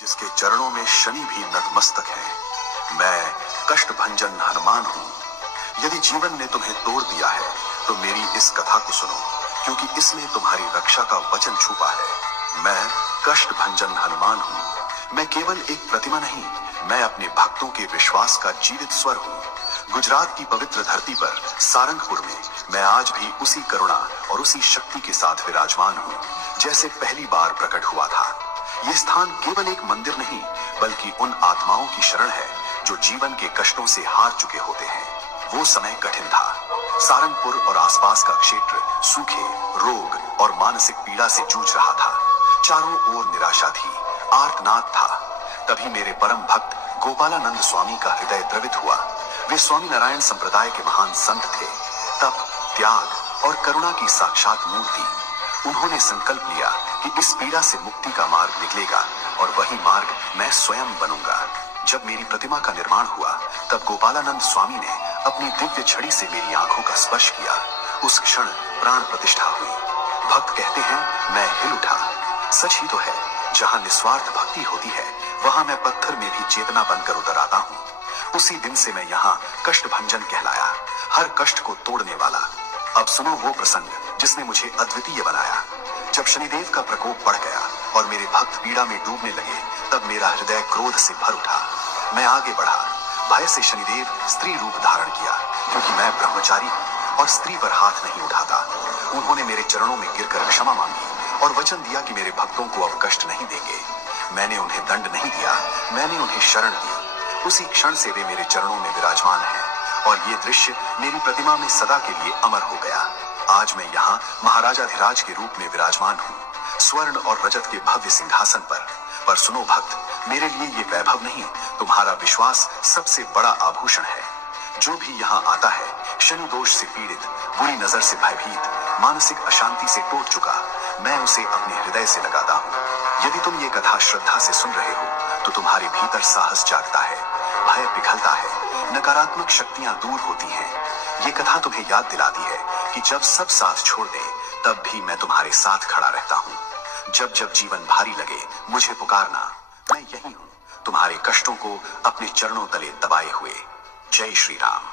जिसके चरणों में शनि भी नतमस्तक है। मैं कष्ट भंजन हनुमान हूँ। यदि जीवन ने तुम्हें तोड़ दिया है तो मेरी इस कथा को सुनो, क्योंकि इसमें तुम्हारी रक्षा का वचन छुपा है। मैं कष्ट भंजन हनुमान हूँ। मैं केवल एक प्रतिमा नहीं, मैं अपने भक्तों के विश्वास का जीवित स्वर हूँ। गुजरात की पवित्र धरती पर सारंगपुर में मैं आज भी उसी करुणा और उसी शक्ति के साथ विराजमान हूँ जैसे पहली बार प्रकट हुआ था। ये स्थान केवल एक मंदिर नहीं, बल्कि उन आत्माओं की शरण है जो जीवन के कष्टों से हार चुके होते हैं। वो समय कठिन था। सारंगपुर और आसपास का क्षेत्र सूखे, रोग और मानसिक पीड़ा से जूझ रहा था। चारों ओर निराशा थी, आर्तनाद था। तभी मेरे परम भक्त गोपालानंद स्वामी का हृदय द्रवित हुआ। वे स्वामी नारायण संप्रदाय के महान संत थे, तप, त्याग और करुणा की साक्षात मूर्ति। उन्होंने संकल्प लिया कि इस पीड़ा से मुक्ति का मार्ग निकलेगा और वही मार्ग मैं स्वयं बनूंगा। जब मेरी प्रतिमा का निर्माण हुआ तब गोपालानंद स्वामी ने अपनी दिव्य छड़ी से मेरी आंखों का स्पर्श किया। उस क्षण प्राण प्रतिष्ठा हुई। भक्त कहते हैं मैं हिल उठा। सच ही तो है, जहां निस्वार्थ भक्ति होती है वहां मैं पत्थर में भी चेतना बनकर उतर आता हूँ। उसी दिन से मैं यहाँ कष्ट भंजन कहलाया, हर कष्ट को तोड़ने वाला। अब सुनो वो प्रसंग जिसने मुझे अद्वितीय बनाया। जब शनिदेव का प्रकोप बढ़ गया और मेरे भक्त पीड़ा में डूबने लगे, तब मेरा हृदय क्रोध से भर उठा। मैं आगे बढ़ा। भय से शनिदेव स्त्री रूप धारण किया, क्योंकि मैं ब्रह्मचारी हूँ और स्त्री पर हाथ नहीं उठाता। उन्होंने मेरे चरणों में गिरकर क्षमा मांगी और वचन दिया कि मेरे भक्तों को अब कष्ट नहीं देंगे। मैंने उन्हें दंड नहीं दिया, मैंने उन्हें शरण दी। उसी क्षण से वे मेरे चरणों में विराजमान हैं और ये दृश्य मेरी प्रतिमा में सदा के लिए अमर हो गया। आज मैं यहाँ महाराजाधिराज के रूप में विराजमान हूँ, स्वर्ण और रजत के भव्य सिंहासन पर सुनो भक्त, मेरे लिए ये वैभव नहीं, तुम्हारा विश्वास सबसे बड़ा आभूषण है। जो भी यहाँ आता है शनि दोष से पीड़ित, बुरी नजर से भयभीत, मानसिक अशांति से टूट चुका, मैं उसे अपने हृदय से लगाता हूँ। यदि तुम ये कथा श्रद्धा से सुन रहे हो तो तुम्हारे भीतर साहस जागता है, भय पिघलता है, नकारात्मक शक्तियां दूर होती हैं। ये कथा तुम्हें याद दिलाती है कि जब सब साथ छोड़ दें तब भी मैं तुम्हारे साथ खड़ा रहता हूँ। जब जब जीवन भारी लगे मुझे पुकारना, मैं यही हूँ, तुम्हारे कष्टों को अपने चरणों तले दबाए हुए। जय श्री राम।